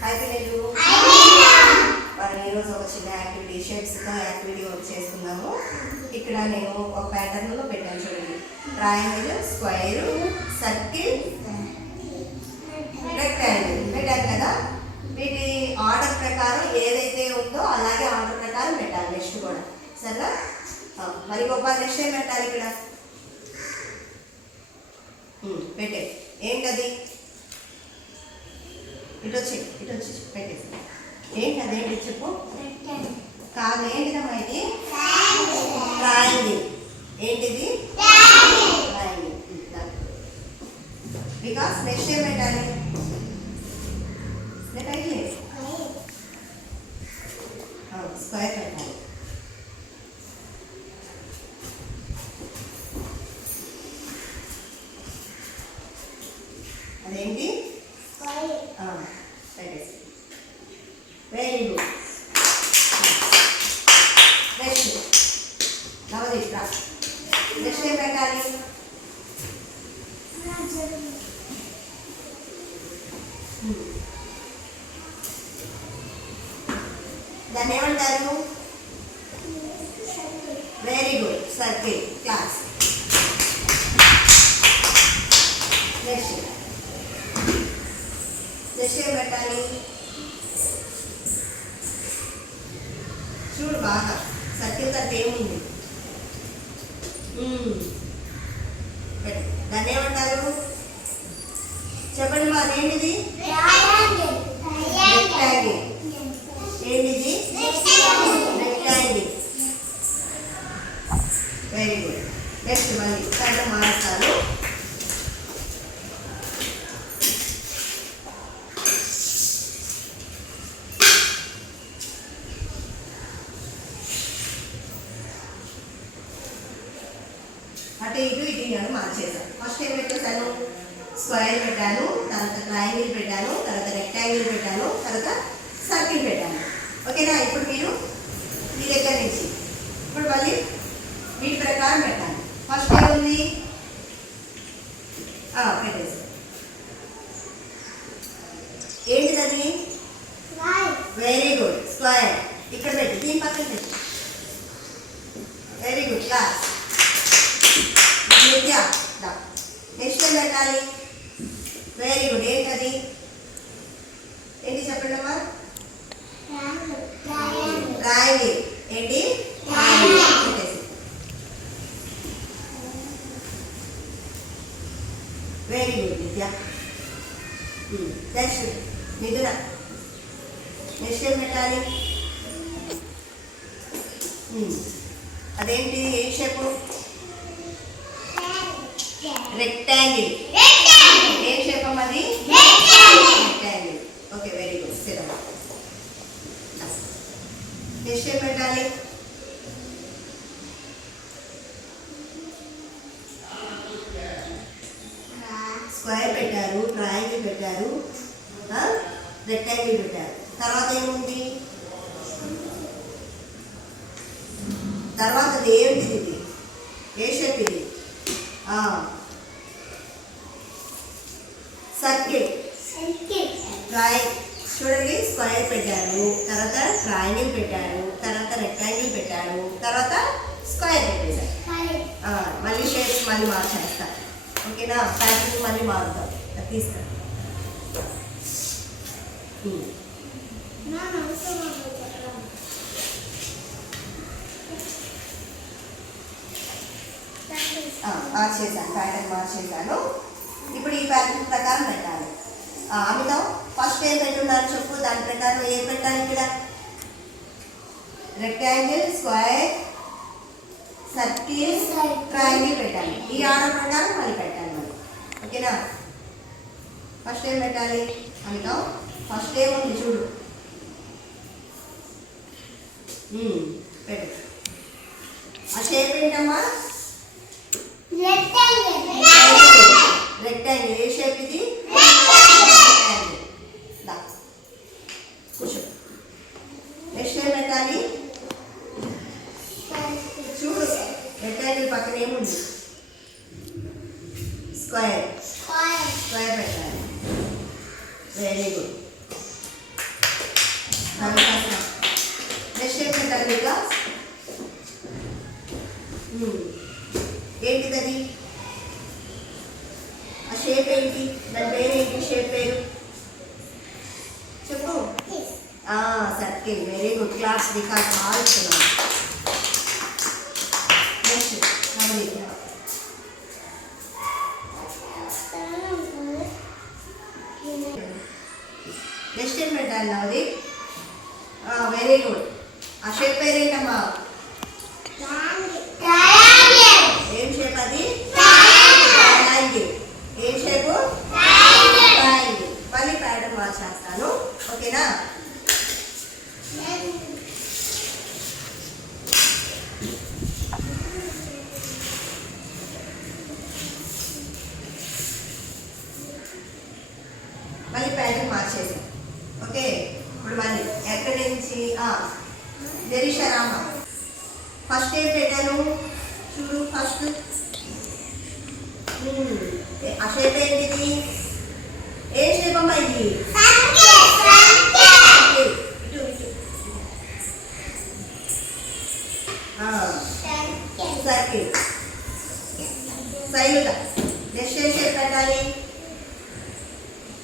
Hi పిల్లలు. మనం ఈరోజు ఒక చిన్న యాక్టివిటీ షేప్స్తో యాక్టివిటీ వర్క్ చేస్తున్నాము. ఇక్కడ నేను ఒక ప్యాటర్న్లో పెట్టాను చూడండి. ట్రయాంగిల్ స్క్వైర్ సర్కిల్ రెక్టాంగిల్ పెట్టాను కదా? వీటి ఆర్డర్ ప్రకారం ఏదైతే ఉందో అలాగే ఆర్డర్ ప్రకారం పెట్టాలి నెక్స్ట్ కూడా. సరేనా? ఆ, మరి గొప్ప నెక్స్ట్ ఏం పెట్టాలి ఇక్కడ ఉమ్, పెట్టే ఏంటది ఇటు వచ్చి ఇటు వచ్చి పెట్టేసి. ఏంటి అదేంటి చెప్పు? కాదు ఏంటిదమ్మా ఇది రాయింది ఏంటిది? ట్రయాంగిల్ బికాస్ నెక్స్ట్ ఏం పెట్టాలి? స్క్వేర్ oh, పెట్టాలి. అదేంటి? ఆ, పెట్టేసి వెరీ గుడ్ నెక్స్ట్ నవదీప్ రా నెక్స్ట్ ఏం పెట్టాలి Hmm. దాన్ని ఏమంటారు very good circle class next next ఏం పెట్టాలి చూడు బాగా సర్కిల్ తట్టు ఏముంది మ్మ్. పెట్టు. దాన్ని ఏమంటారు చెప్పండి మా అదేంటిది ఏంటిది రెక్టాంగిల్ వెరీ గుడ్ నెక్స్ట్ మళ్ళీ. కళ్ళు మారుస్తాను అటు ఇటు ఇటు నేను మార్చేసాను ఫస్ట్ ఏం పెట్టేశాను? స్క్వేర్ పెట్టాను తర్వాత ట్రయాంగిల్ పెట్టాను తర్వాత రెక్టాంగిల్ పెట్టాను తర్వాత సర్కిల్ పెట్టాను. ఓకేనా ఇప్పుడు మీరు మీ దగ్గర నుంచి ఇప్పుడు మళ్ళీ వీటి ప్రకారం పెట్టాలి ఫస్ట్ ఏముంది ఆ, పెట్టేసి ఏంటిది అది వెరీ గుడ్ స్క్వేర్ ఇక్కడ పెట్టి దీని పక్కన పెట్టి వెరీ గుడ్ క్లాస్ నిత్య దా. నెక్స్ట్ ఏం పెట్టాలి వెరీ గుడ్ ఏంటది ఏంటి చెప్పండి అమ్మా ట్రయాంగిల్ ఏంటి ట్రయాంగిల్ పెట్టేసి very good Nitya next Mithuna next ఏం పెట్టాలి. అదేంటి? ఏ షేపు? రెక్టాంగిల్. ఏ షేప్ అమ్మది రెక్టాంగిల్. Okay very good. స్థిరం. నెక్స్ట్ ఏం పెట్టాలి? స్క్వేర్ పెట్టారు ట్రయాంగిల్ పెట్టారు రెక్టాంగిల్ పెట్టారు. తర్వాత ఏముంది? తర్వాత ఏంటిది ఇది? ఏ షేప్ ఇది సర్కిల్. ట్రై చూడండి స్క్వేర్ పెట్టారు. తర్వాత ట్రయాంగిల్ పెట్టారు. తర్వాత రెక్టాంగిల్ పెట్టారు. తర్వాత స్క్వేర్ పెట్టేశారు మళ్ళీ షేప్స్ మళ్ళీ మార్చేస్తా. ఓకేనా? ప్యాకింగ్ మళ్ళీ మారుతాం అది మార్చేసాను ప్యాటర్న్ మార్చేసాను ఇప్పుడు ఈ ప్యాటర్న్ ప్రకారం పెట్టాలి. అమితం ఫస్ట్ ఏం పెట్టున్నారు చెప్పు దాని ప్రకారం ఏం పెట్టాలి ఇక్కడ? రెక్టాంగిల్ స్క్వేర్ సర్కిల్ ట్రయాంగిల్ పెట్టాలి. ఈ ఆర్డర్ ప్రకారం మళ్ళీ పెట్టాలి మనం. ఓకేనా? ఫస్ట్ ఏం పెట్టాలి? అమితం ఫస్ట్ ఏముంది చూడు. పెట్టు. ఆ షేప్ ఏంటమ్మా? రెక్టాంగిల్ ఏ షేప్ ఇది? కూర్చో. నెక్స్ట్ ఏం పెట్టాలి చూడు. రెక్టాంగిల్ పక్కన ఏముంది? స్క్వేర్ స్క్వేర్ పెట్టాలి వెరీ గుడ్ నెక్స్ట్ ఏం పెట్టాలి ఇంకా ఉమ్. ఏంటిది ఆ షేప్ ఏంటి? దాని పేరు ఏంటి? షేప్ పేరు? చెప్పు. Circle. Very good class record మారుస్తున్నాను next Navaneetha next ఏం పెట్టాలి నవది వెరీ గుడ్ ఆ షేప్ పేరేంటమ్మా? ఏం షేప్ అది? ట్రయాంగిల్ ఏం షేపు ట్రయాంగిల్ మళ్ళీ ప్యాటర్న్ మార్చేస్తాను. ఓకేనా? మళ్ళీ ప్యాటర్న్ మార్చేసాం ఓకే? ఇప్పుడు మళ్ళీ ఎక్కడి నుంచి? జరీషా ఫస్ట్ ఏం పెట్టాను? చూడు ఫస్ట్. ఆ షేప్ ఏంటిది? ఏ షేప్ అమ్మా ఇది? సర్కిల్. సైలుట. నెక్స్ట్ ఏం షేప్ పెట్టాలి?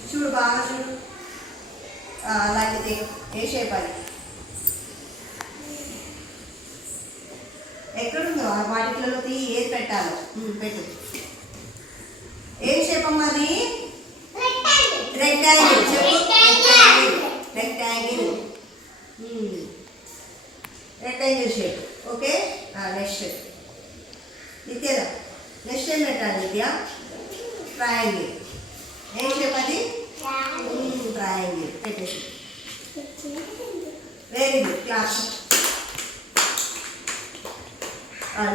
చూడు బాగా చూడు. అలాంటిది. ఏ షేప్ అది ఎక్కడుందో ఆ వాటిలో తీ ఏది పెట్టాలో. పెట్టు. ఏం షేప్ అమ్మా అది? రెక్టాంగిల్ చెప్పు. Rectangle rectangle shape okay next నిత్యదా? Next ఏం పెట్టాలి నిత్య? ట్రయాంగిల్ ఏం షేప్ అది? ట్రయాంగిల్ పెట్టేసి. Very good class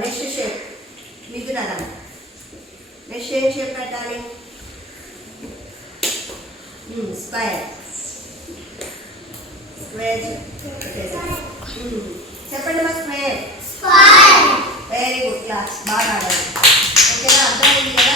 next shape. మిథునరం. Next ఏం షేప్ పెట్టాలి? Hmm, square square hmm. చెప్పండి మా స్క్వేర్ వెరీ గుడ్ క్లాస్ బాగా ఆడాలి ఓకేనా? అర్థమైంది కదా?